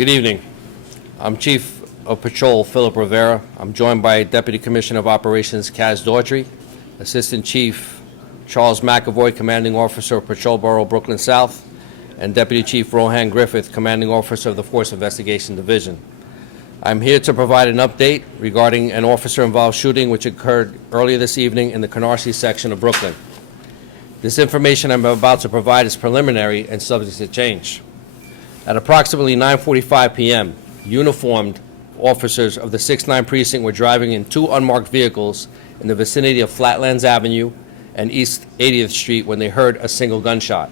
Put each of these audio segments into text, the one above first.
Good evening. I'm Chief of Patrol Philip Rivera. I'm joined by Deputy Commissioner of Operations Kaz Daughtry, Assistant Chief Charles McAvoy, Commanding Officer of Patrol Bureau Brooklyn South, and Deputy Chief Rohan Griffith, Commanding Officer of the Force Investigation Division. I'm here to provide an update regarding an officer-involved shooting which occurred earlier this evening in the CANARSIE section of Brooklyn. This information I'm about to provide is preliminary and subject to change. At approximately 9:45 p.m., uniformed officers of the 6-9 precinct were driving in two unmarked vehicles in the vicinity of Flatlands Avenue and East 80th Street when they heard a single gunshot.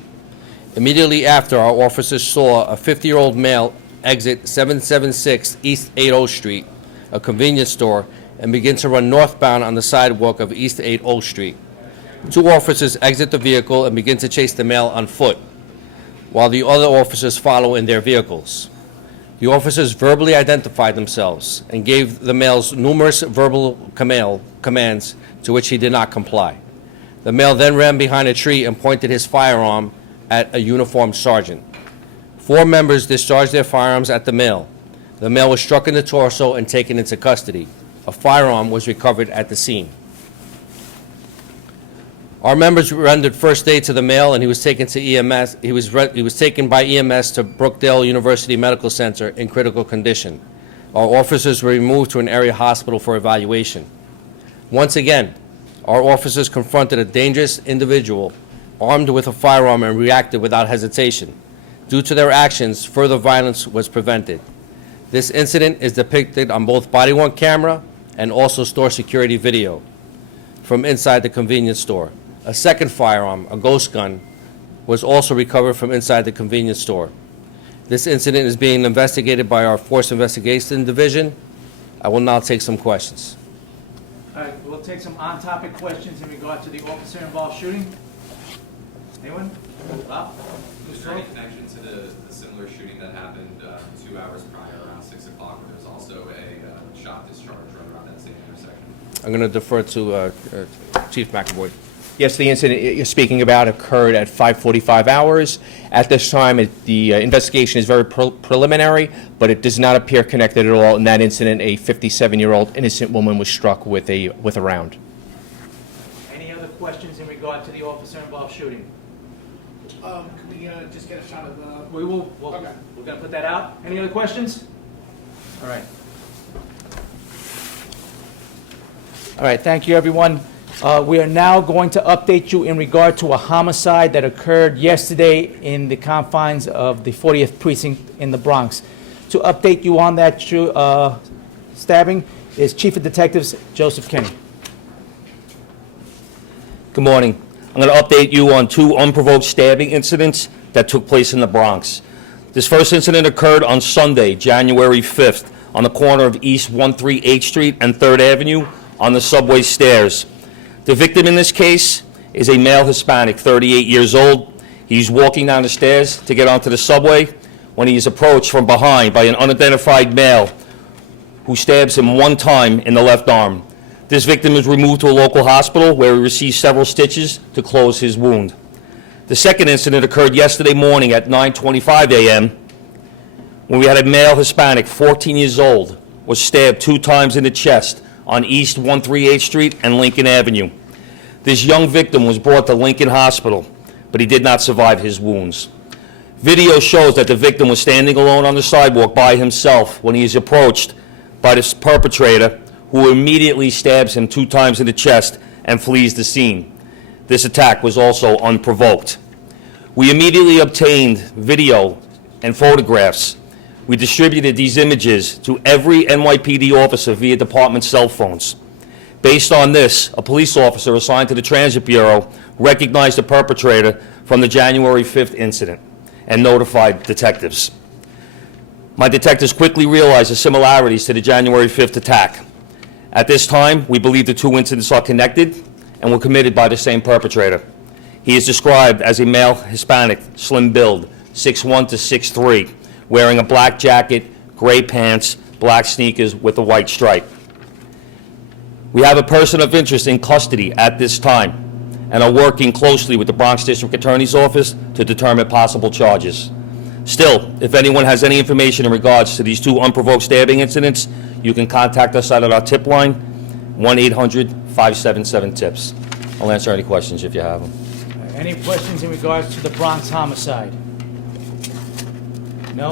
Immediately after, our officers saw a 50-year-old male exit 776 East 80 Street, a convenience store, and begin to run northbound on the sidewalk of East 80 Street. Two officers exit the vehicle and begin to chase the male on foot, while the other officers follow in their vehicles. The officers verbally identified themselves and gave the male's numerous verbal commands to which he did not comply. The male then ran behind a tree and pointed his firearm at a uniformed sergeant. Four members discharged their firearms at the male. The male was struck in the torso and taken into custody. A firearm was recovered at the scene. Our members rendered first aid to the male, and he was taken to EMS. He was taken by EMS to Brookdale University Medical Center in critical condition. Our officers were removed to an area hospital for evaluation. Once again, our officers confronted a dangerous individual armed with a firearm and reacted without hesitation. Due to their actions, further violence was prevented. This incident is depicted on both body-worn camera and also store security video from inside the convenience store. A second firearm, a ghost gun, was also recovered from inside the convenience store. This incident is being investigated by our Force Investigation Division. I will now take some questions. All right, we'll take some on-topic questions in regard to the officer-involved shooting. Anyone? Bob? Was there any connection to the similar shooting that happened 2 hours prior around 6 o'clock, where there's also a shot discharge right around that same intersection? I'm going to defer to Chief McAvoy. Yes, the incident you're speaking about occurred at 5:45 hours. At this time, the investigation is very preliminary, but it does not appear connected at all. In that incident, a 57-year-old innocent woman was struck with a round. Any other questions in regard to the officer-involved shooting? Can we just get a shot of the... We will. Okay. We're going to put that out. Any other questions? All right. All right, thank you, everyone. We are now going to update you in regard to a homicide that occurred yesterday in the confines of the 40th Precinct in the Bronx. To update you on that stabbing is Chief of Detectives Joseph Kenny. Good morning. I'm going to update you on two unprovoked stabbing incidents that took place in the Bronx. This first incident occurred on Sunday, January 5th, on the corner of East 138th Street and 3rd Avenue on the subway stairs. The victim in this case is a male Hispanic, 38 years old. He's walking down the stairs to get onto the subway when he is approached from behind by an unidentified male who stabs him one time in the left arm. This victim is removed to a local hospital where he received several stitches to close his wound. The second incident occurred yesterday morning at 9:25 a.m. when we had a male Hispanic, 14 years old, was stabbed 2 times in the chest on East 138th Street and Lincoln Avenue. This young victim was brought to Lincoln Hospital, but he did not survive his wounds. Video shows that the victim was standing alone on the sidewalk by himself when he is approached by the perpetrator, who immediately stabs him 2 times in the chest and flees the scene. This attack was also unprovoked. We immediately obtained video and photographs. We distributed these images to every NYPD officer via department cell phones. Based on this, a police officer assigned to the Transit Bureau recognized the perpetrator from the January 5th incident and notified detectives. My detectives quickly realized the similarities to the January 5th attack. At this time, we believe the two incidents are connected and were committed by the same perpetrator. He is described as a male Hispanic, slim build, 6'1" to 6'3", wearing a black jacket, gray pants, black sneakers with a white stripe. We have a person of interest in custody at this time and are working closely with the Bronx District Attorney's Office to determine possible charges. Still, if anyone has any information in regards to these 2 unprovoked stabbing incidents, you can contact us out at our tip line, 1-800-577-TIPS. I'll answer any questions if you have them. Any questions in regards to the Bronx homicide? No?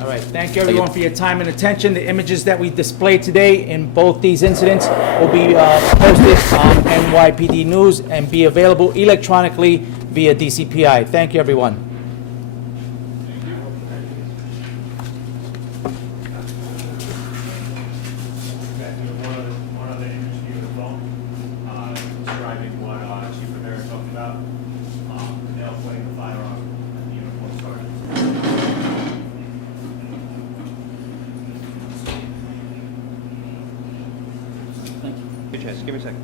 All right, thank you everyone for your time and attention. The images that we displayed today in both these incidents will be posted on NYPD News and be available electronically via DCPI. Thank you, everyone. One other image view as well, describing what Chief Rivera talked about, male pointing the firearm at the uniform sergeant. Give me a second.